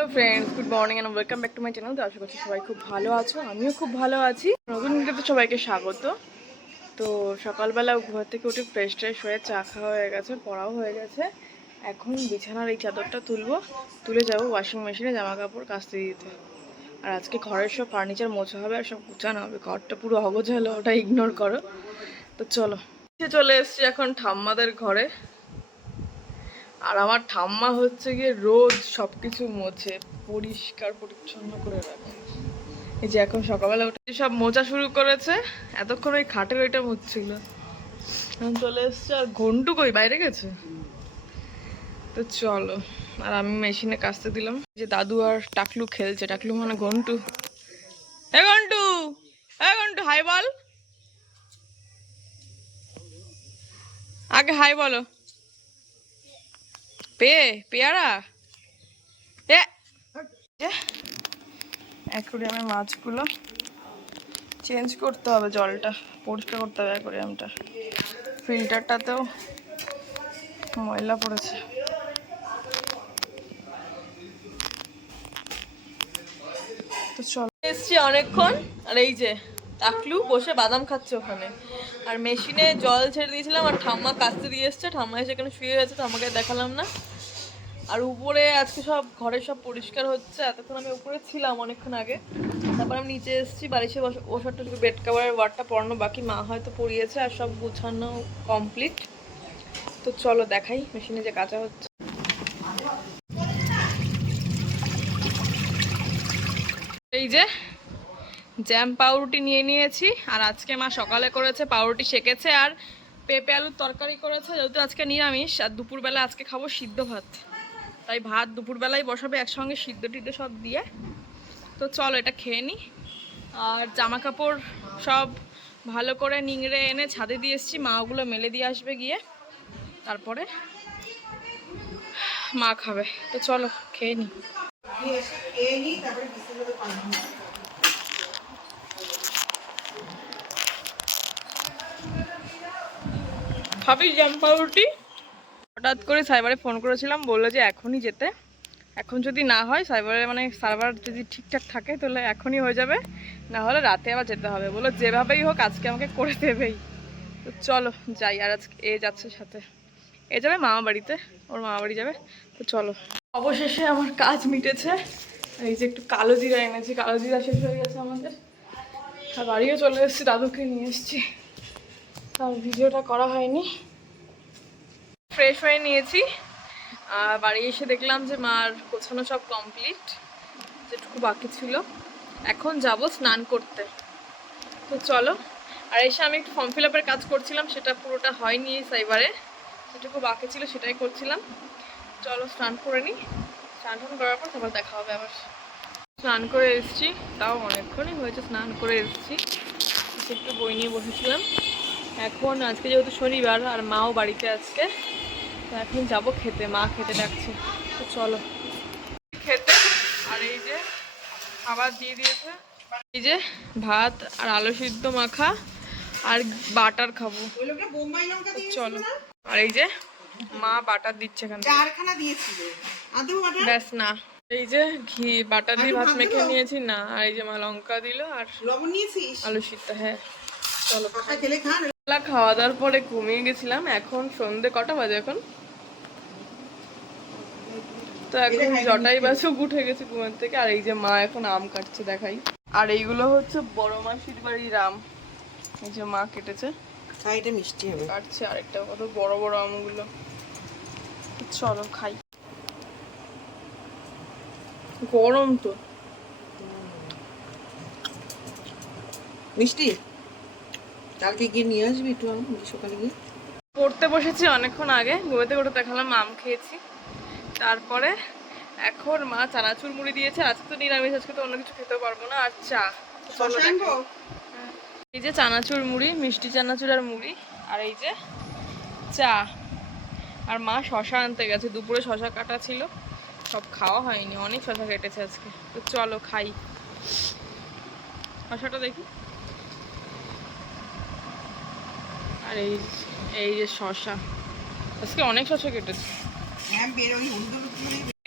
Hello friends good morning and welcome back to my channel তো আশা করছি সবাই খুব ভালো আছো, আমিও খুব ভালো আছি। নতুন ভিডিওতে সবাইকে স্বাগত। তো সকালবেলা ঘর থেকে উঠে ফ্রেশ ট্রেশ হয়ে চা খাওয়া হয়ে গেছে, পড়াও হয়ে গেছে। এখন বিছানার এই চাদরটা তুলবো, তুলে যাব ওয়াশিং মেশিনে জামা কাপড় কাচতে দিতে। আর আজকে ঘরের সব ফার্নিচার মোছা হবে আর সব গুছানো হবে, ঘরটা পুরো অগোছালো, ওটা ইগনোর করো। তো চলো চলে এসছি এখন ঠাম্মাদের ঘরে। আর আমার ঠাম্মা হচ্ছে গিয়ে রোজ সবকিছু মোছে, পরিষ্কার, পরিচ্ছন্ন করে রাখে। এই যে এখন সকালবেলা উঠে সব মোচা শুরু করেছে, এতক্ষণ ওই খাটের ওইটা মুছছিল। এখন চলে এসছে আর ঘন্টু কই? বাইরে গেছে? তো চলো, আর আমি মেশিনে কাচতে দিলাম। যে দাদু আর টাকলু খেলছে, টাকলু মানে ঘন্টু এ ঘন্টু এ ঘন্টু হাই বল। আগে হাই বলো। পেয়ে পেয়ারা? অ্যাকোরিয়ামের মাছগুলো চেঞ্জ করতে হবে জলটা পরিষ্কার করতে হবে অ্যাকোরিয়ামটা। ফিল্টারটাতেও ময়লা পড়েছে। তো চল। এসছি অনেকক্ষণ আর এই যে টাকলু বসে বাদাম খাচ্ছে ওখানে। আর মেশিনে জল ছেড়ে দিয়েছিলাম আর ঠাম্মা কাচতে দিয়ে এসছে। ঠাম্মা এসে এখানে শুয়ে গেছে ঠাম্মাকে দেখালাম না। আর উপরে আজকে সব ঘরে সব পরিষ্কার হচ্ছে, এতক্ষণ আমি উপরে ছিলাম অনেকক্ষণ আগে। তারপর আমি নিচে এসেছি, বালিশে বসে ওষুধটা বেড কাভারের ওয়ার্ডটা পরানো বাকি, মা হয়তো পড়িয়েছে আর সব গুছানো কমপ্লিট তো চলো দেখাই মেশিনে যে কাঁচা হচ্ছে। এই যে জ্যাম পাউরুটি নিয়ে নিয়েছি। আর আজকে মা সকালে করেছে, পাউরুটি সেকেছে আর পেঁপে আলুর তরকারি করেছে, যেহেতু আজকে নিরামিষ, আর দুপুরবেলা আজকে খাব সিদ্ধ ভাত। তাই ভাত দুপুরবেলায় বসাবে একসঙ্গে সিদ্ধ টিদ্ধ সব দিয়ে। তো চলো এটা খেয়ে নিই আর জামা কাপড় সব ভালো করে নিংড়ে এনে ছাদে দিয়ে এসেছি, মা ওগুলো মেলে দিয়ে আসবে গিয়ে। তারপরে মা খাবে। তো চলো, খেয়ে নিই খাবি জ্যাম পাউরুটি। হঠাৎ করে সাইবারে ফোন করেছিলাম, বলল যে এখনই যেতে। এখন যদি না হয়, সাইবারে মানে সার্ভার যদি ঠিকঠাক থাকে, তাহলে এখনই হয়ে যাবে। না হলে রাতে আবার যেতে হবে। বলল, যেভাবেই হোক, আজকে আমাকে করে দেবেই। তো চলো, যাই, আর আজকে এ যাচ্ছে সাথে। এ যাবে মামা বাড়িতে, ওর মামা বাড়ি যাবে। তো চলো। অবশেষে আমার কাজ মিটেছে। এই যে একটু কালো জিরা এনেছি, কালো জিরা শেষ হয়ে গেছে আমাদের। আর বাড়িও চলে এসেছি, দাদুকে নিয়ে এসেছি। আর ভিডিওটা করা হয়নি। ফ্রেশ হয়ে নিয়েছি। আর বাড়ি এসে দেখলাম যে মার গোছানো সব কমপ্লিট যেটুকু বাকি ছিল। এখন যাব স্নান করতে। তো চলো, আর এসে আমি একটু ফর্ম ফিল আপের কাজ করছিলাম, সেটা পুরোটা হয়নি সাইবারে যেটুকু বাকি ছিল সেটাই করছিলাম। চলো স্নান করে নিই স্নান টান করার পর তারপর দেখা হবে আবার। স্নান করে এসেছি, তাও অনেকক্ষণই হয়েছে স্নান করে এসেছি। একটু বই নিয়ে বসেছিলাম। এখন আজকে যেহেতু শনিবার আর মাও বাড়িতে আজকে তো এখন যাব খেতে মা খেতে ডাকছে। তো চলো। খেতে আর এই যে খাবার দিয়ে দিয়েছে। এই যে ভাত আর আলু সিদ্ধ মাখা আর বাটার খাব। চলো। আর এই যে মা বাটার দিচ্ছে এখান ব্যাস না। এই যে ঘি বাটার দিয়ে ভাত মেখে নিয়েছি না। আর এই যে মা লঙ্কা দিল আর লবণ নিয়েছিস? আলু সিদ্ধ হ্যাঁ। চলো। খেলে খান। খাওয়া দাওয়ার পরে ঘুমিয়ে গেছিলাম। এখন সন্ধে কটা বাজে এখন? তো এখন জটাই বাসক উঠে গেছে ঘুমের থেকে আর এই যে মা এখন আম কাটছে দেখাই। আর এইগুলো হচ্ছে বড় মাসির বাড়ির আম। এই যে মা কেটেছে। খাইটা মিষ্টি হবে। কাটছে আরেকটা কত বড় বড় আমগুলো। চলো খাই। গরম তো। মিষ্টি? কালকে গিয়ে নিয়ে আসবি একটু আম সকালে গিয়ে। পড়তে বসেছি অনেকক্ষণ আগে ঘুমেতে উঠে দেখালাম আম খেয়েছি। তারপরে এখন মা চানাচুর মুড়ি দিয়েছে আজকে তো নিরামিষ আজকে তো অন্য কিছু খেতে পারব না আর চা? এই যে চানাচুর মুড়ি মিষ্টি চানাচুর আর মুড়ি আর এই যে চা। আর মা শশা আনতে গেছে দুপুরে শশা কাটা ছিল সব খাওয়া হয়নি অনেক শশা কেটেছে আজকে। তো চলো খাই। শশাটা দেখি। আর এই এই যে শশা। আজকে অনেক শশা কেটেছে।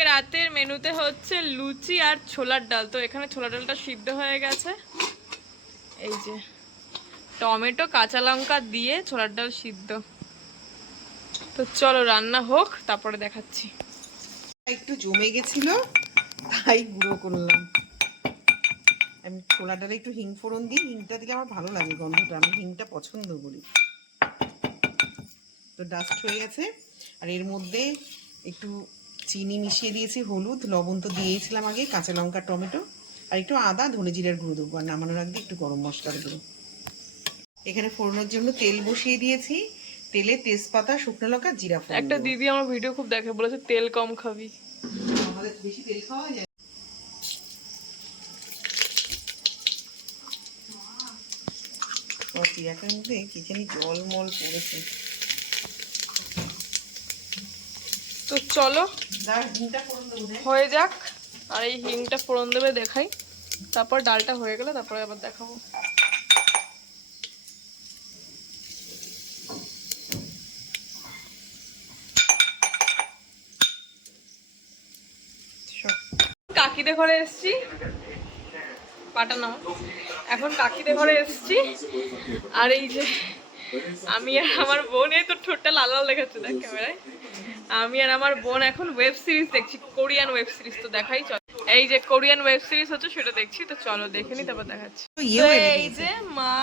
রাতের মেনুতে হচ্ছে লুচি আর ছোলার ডাল। তো এখানে ছোলার ডালটা সিদ্ধ হয়ে গেছে। এই যে টমেটো কাঁচা লঙ্কা দিয়ে ছোলার ডাল সিদ্ধ। তো চলো রান্না হোক তারপরে দেখাচ্ছি। একটু জমে গেছিল তাই গুঁড়ো করলাম। আমি ছোলা ডালে একটু হিং ফোড়ন দিই হিংটা দিলে আমার ভালো লাগে গন্ধটা আমি হিংটা পছন্দ করি। তো ডাস্ট হয়ে গেছে। আর এর মধ্যে একটু চিনি মিশিয়ে দিয়েছি হলুদ লবণ তো দিয়েছিলাম আগে কাঁচা লঙ্কা টমেটো আর একটু আদা ধনে জিরার গুঁড়ো দেবো আর নামানোর আগে একটু গরম মশলার গুঁড়ো এখানে ফোড়নের জন্য তেল বসিয়ে দিয়েছি। তেলে তেজপাতা শুকনো লঙ্কা জিরা ফোড়ন একটা দিদি আমার ভিডিও খুব দেখে বলেছে তেল কম খাবি। আমাদের বেশি তেল খাওয়া যায়? চিরাকের মধ্যে কি জানি জল মল পড়েছে তো চলো। হয়ে যাক। আর এই হিংটা ফোড়ন দেবে দেখাই। তারপর ডালটা হয়ে গেলে তারপরে আবার দেখাবো। কাকিদের ঘরে এসেছি। পাটা নাও। এখন কাকিদের ঘরে এসেছি। আর এই যে আমি আর আমার বোন এই তো ঠোঁটটা লাল লাল দেখাচ্ছে দেখ ক্যামেরায়। আমি আর আমার বোন এখন ওয়েব সিরিজ দেখছি কোরিয়ান ওয়েব সিরিজ তো দেখাই চল। এই যে কোরিয়ান ওয়েব সিরিজ হচ্ছে সেটা দেখছি তো চলো দেখে নি তারপর দেখাচ্ছি। এই যে মা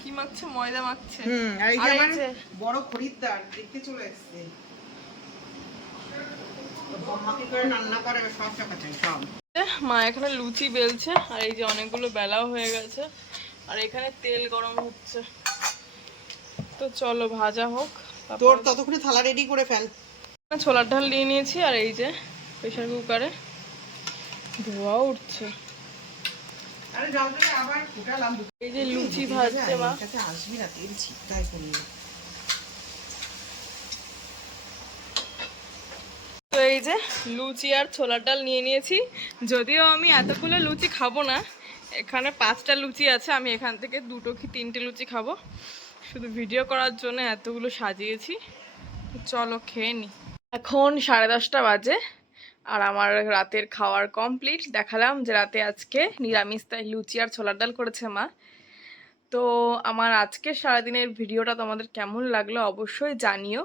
কি মাখছে ময়দা মাখছে। হুম আর এই যে আমার বড় খরিদ্দার দেখতে চলে এসছে। মা এখানে লুচি বেলছে আর এই যে অনেকগুলো বেলাও হয়ে গেছে আর এখানে তেল গরম হচ্ছে। তো চলো ভাজা হোক তোর ততক্ষণে থালা রেডি করে ফেল। ছোলার ডাল নিয়ে নিয়েছি আর এই যে প্রেশার কুকারে ধোয়া উঠছে। এই যে লুচি ভাজছে মা। আসবি না তেল ছিটকায় করলি তো এই যে লুচি আর ছোলার ডাল নিয়ে নিয়েছি। যদিও আমি এতগুলো লুচি খাব না এখানে পাঁচটা লুচি আছে আমি এখান থেকে দুটো কি তিনটে লুচি খাব। শুধু ভিডিও করার জন্য এতগুলো সাজিয়েছি। চলো খেয়ে নি। এখন সাড়ে দশটা বাজে আর আমার রাতের খাওয়ার কমপ্লিট দেখালাম যে রাতে আজকে নিরামিষ, তাই লুচি আর ছোলার ডাল করেছে মা। তো আমার আজকে সারাদিনের ভিডিওটা তোমাদের কেমন লাগল অবশ্যই জানিও।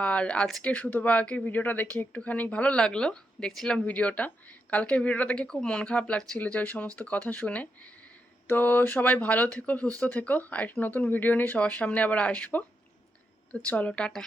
আর আজকে সুতোবাকে ভিডিওটা দেখে একটুখানি ভালো লাগল। দেখছিলাম ভিডিওটা। কালকে ভিডিওটা দেখে খুব মন খারাপ লাগছিল যে ওই সমস্ত কথা শুনে। তো সবাই ভালো থেকো, সুস্থ থেকো। আর একটা নতুন ভিডিও নিয়ে সবার সামনে আবার আসব। তো চলো, টাটা।